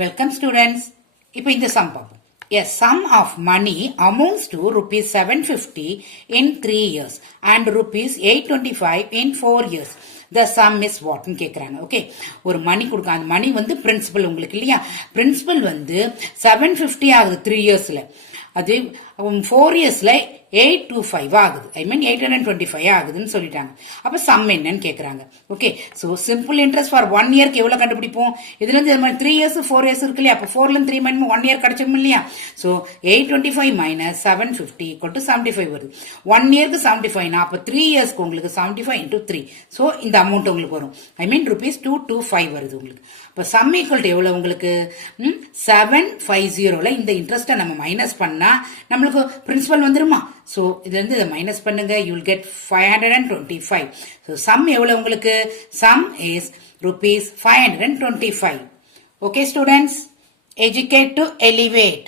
Welcome students. இப்போ இந்த sum பார்ப்போம். A sum of money amounts to rupees 750 in 3 years and rupees 825 in 4 years. The sum is what ன்னு கேக்குறாங்க. Okay, ஒரு மணி கொடுக்க, அந்த மணி வந்து பிரின்சிபல் உங்களுக்கு இல்லையா, பிரின்சிபல் வந்து 750 ஆகுது 3 இயர்ஸ்ல, அது 4 இயர்ஸ்ல 825 ஆகுது, ஐ மீன் 825 ஆகுதுன்னு சொல்லிட்டாங்க. அப்ப சம் என்னன்னு கேக்குறாங்க. Okay, so simple interest for 1 இயர்க்கு எவ்வளவு கண்டுபிடிப்போம், இதுல இருந்து 3 இயர்ஸ் 4 இயர்ஸ் இருக்கு இல்லையா, அப்ப 4ல இருந்து 3 மைனஸ் 1 இயர் கிடைச்சிடும் இல்லையா. சோ 825 மைனஸ் 750 = 75 வருது. 1 இயர்க்கு 75, அப்ப 3 இயர்ஸ்க்கு உங்களுக்கு 75 into 3, சோ இந்த அமௌண்ட் உங்களுக்கு வரும், ஐ மீன் rupees 225 வருது உங்களுக்கு. இப்ப சம் ஈக்குவல் டு எவ்வளவு உங்களுக்கு 750ல இந்த இன்ட்ரெஸ்ட நம்ம மைனஸ் பண்ணா நம்மளுக்கு பிரின்சிபல் வந்துருமா. சோ இதுல இருந்து இதை மைனஸ் பண்ணுங்க, you will get 525. so sum எவ்வளவு உங்களுக்கு, sum is rupees 525. okay students, educate to elevate.